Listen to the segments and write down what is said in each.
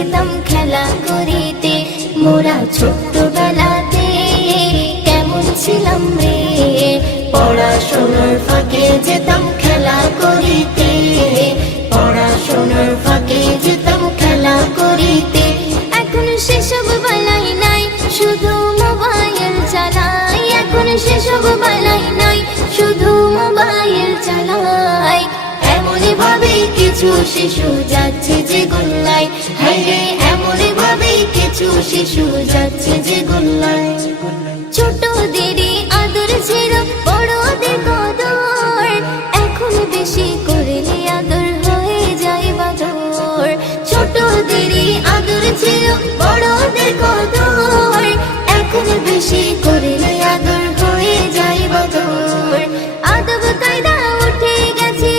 যেতাম খেলা করিতে। মোরা ছোট্টবেলাতে কেমন ছিলাম রে, পড়াশোনার ফাঁকে যেতাম খেলা করিতে, পড়াশোনার ফাঁকে যেতাম খেলা করিতে। এখন সেসব বেলাই নাই, শুধু মোবাইল চালাই। এখন সেসব বেলাই নাই, শুধু মোবাইল চালাই। এমনই ভাবে কিছু শিশু যাচ্ছে যে গোল্লায়, হায় রে এমনই ভাবে কিছু শিশু যাচ্ছে যে গোল্লায়। ছোটদেরই আদর ছিল বড়দের কদর, এখন বেশি করলে আদর হয়ে যায় বাদর। ছোটদেরই আদর ছিল বড়দের কদর, এখন বেশি করলে আদর হয়ে যায় বাদর। আদব কায়দা উঠে গেছে,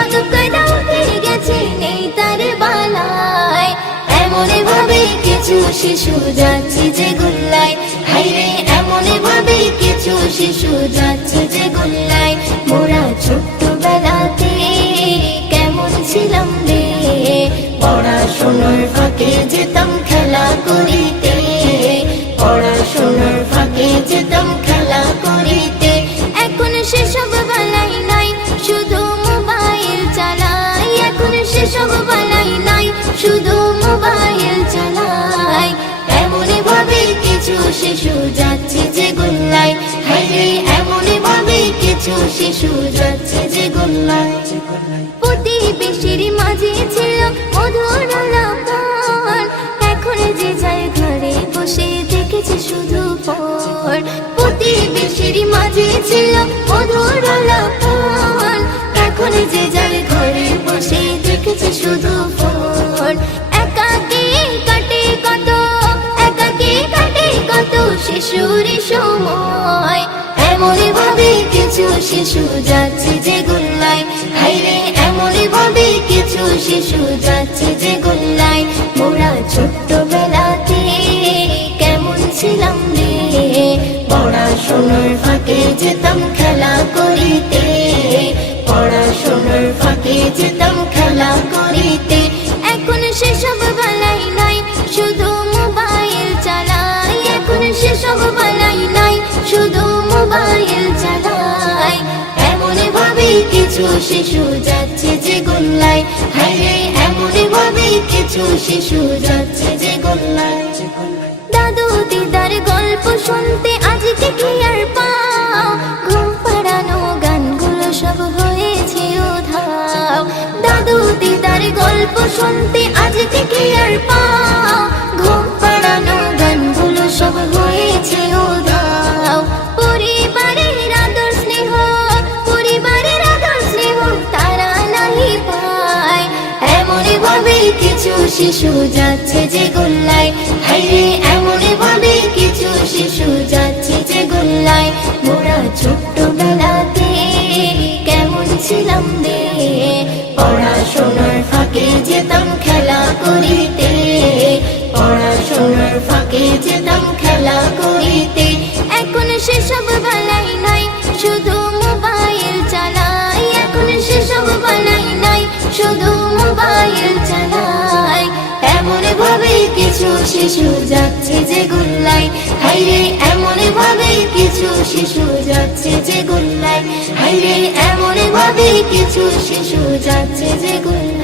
আদব কায়দা উঠে গেছে, নেই তার বালায়। এমনই ভাবে কিছু শিশু যাচ্ছে যে গোল্লায়, হায় রে এমনই ভাবে কিছু শিশু যাচ্ছে যে গোল্লায়। মোরা ছোট্টবেলাতে কেমন ছিলাম রে, পড়াশোনার ফাঁকে যেতাম খেলা করিতে, পড়াশোনার ফাঁকে যেতাম খেলা করিতে। এখন সেসব বেলাই নাই, শুধু মোবাইল চালাই। এখন সেসব বেলাই নাই, শুধু মোবাইল চালাই। এমনই ভাবে কিছু শিশু যাচ্ছে যে গোল্লায়, হায় রে এমনই ভাবে কিছু শিশু যাচ্ছে যে গোল্লায়। প্রতিবেশীর মাঝে ছিল মধুর আলাপন, এখন যে যায় ঘরে বসে দেখেছে শুধু ফোন। প্রতিবেশীর মাঝে ছিল মধুর আলাপন, এখন যে যায় ঘরে বসে দেখেছে শুধু ফোন। একাকী কাটে কত, একাকী কাটে কত শিশুর সময়। এমনই ভাবে কিছু শিশু যাচ্ছে যে গোল্লায়, হায় রে এমনই ভাবে কিছু শিশু যাচ্ছে যে গোল্লায়। মোরা ছোট্টবেলাতে কেমন ছিলাম রে, পড়াশোনার ফাঁকে যেতাম খেলা করিতে, পড়াশোনার ফাঁকে যেতাম খেলা করিতে। এখন সেসব বেলাই নাই, শুধু মোবাইল চালাই। এখন সেসব বেলাই নাই, শুধু মোবাইল চালাই। এমনই ভাবে কিছু শিশু যাচ্ছে যে গোল্লায়, হায় রে এমনই ভাবে কিছু শিশু যাচ্ছে যে গোল্লায়। দাদু দিদার গল্প শুনতে আজকে কি আর পাও, ঘুম পাড়ানো গানগুলো সব হয়েছে উধাও। দাদু দিদার গল্প শুনতে আজকে কি আর পাও, ঘুম পাড়ানো গানগুলো সব হয়েছে উধাও। পরিবারের আদর স্নেহ, পরিবারের আদর স্নেহ তারা নাহি পায়। এমনই ভাবে কিছু শিশু যাচ্ছে যে গোল্লায়, হায় রে এমনই ভাবে কিছু শিশু যাচ্ছে যে গোল্লায়। মোরা ছোট্টবেলাতে কেমন ছিলাম রে, পড়াশোনার ফাঁকে যেতাম খেলা করিতে, পড়াশোনার ফাঁকে যেতাম খেলা করিতে। এখন সেসব বেলাই নাই, শুধু মোবাইল চালাই। এখন সেসব বেলাই নাই, শুধু মোবাইল চালাই। এমনই ভাবে কিছু শিশু যাচ্ছে যে গোল্লায়, হায় রে এমনই ভাবে কিছু শিশু যাচ্ছে যে গোল্লায়, হায় রে এমনই ভাবে কিছু শিশু যাচ্ছে যে গোল্লায়।